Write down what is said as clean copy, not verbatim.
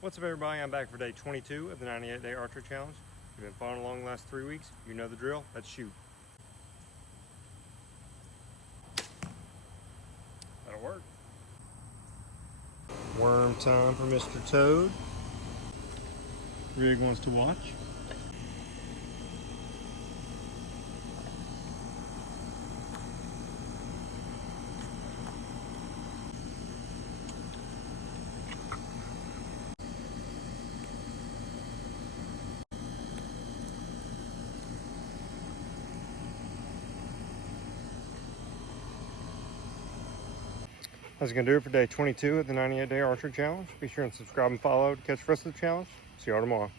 What's up, everybody? I'm back for day 22 of the 98-day archery challenge. You've been following along the last 3 weeks. You know the drill. Let's shoot. That'll work. Worm time for Mr. Toad. Rig wants to watch. That's going to do it for day 22 of the 98-day archery challenge. Be sure and subscribe and follow to catch the rest of the challenge. See y'all tomorrow.